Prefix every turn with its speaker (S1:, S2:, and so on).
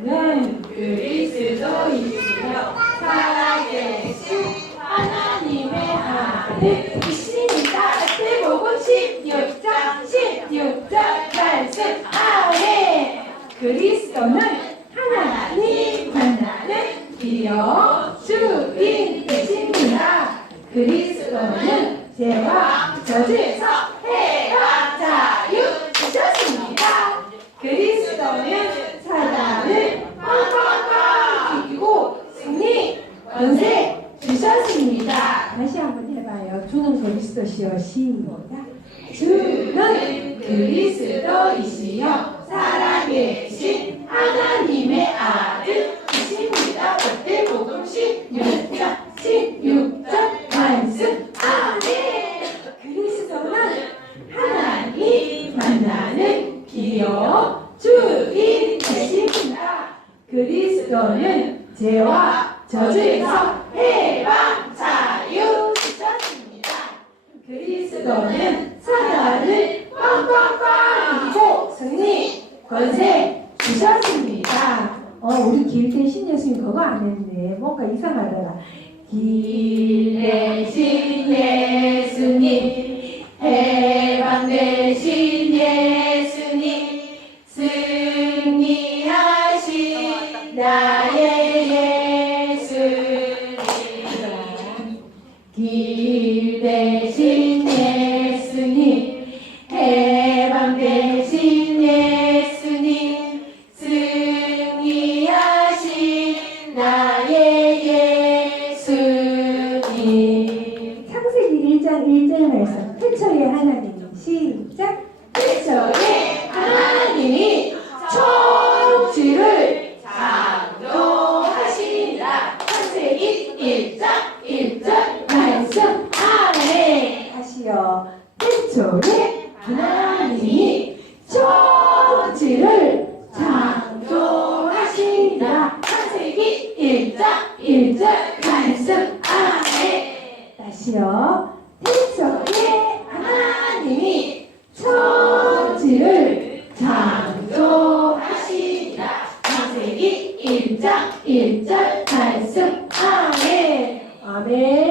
S1: 그리스도는 그리스도이시여 살아계신 하나님의 아들 이십니다. 마태복음 16장 16절 말씀 아멘 그리스도는 하나님 만나는 길이요 주인 되십니다. 그리스도는 죄와 저주에서 해와 자유 주셨습니다. 그리스도는 사단을 뻥뻥뻥 이기고 승리 권세 주셨습니다. 다시 한번 해봐요. 주는 그리스도시여 시작. 주는 그리스도이시여 살아계신 하나님의 아들이십니다. 마태복음 16장 16절 말씀 아멘. 그리스도는 하나님 만나는 길이요 주인 되십니다. 그리스도는 죄와 저주에서 해방 자유 주셨습니다. 그리스도는 사단을 꽝꽝꽝 이기고 승리 권세 주셨습니다. 어 우리 길 대신 예수님 그거 안 했네. 뭔가 이상하더라. 길 대신 예수님 해 초에 하나님이 천지를 창조하시라 창세기 1장 1절 말씀 아멘 다시요 태초에 하나님이 천지를 창조하시라 창세기 1장 1절 말씀 아멘 아멘.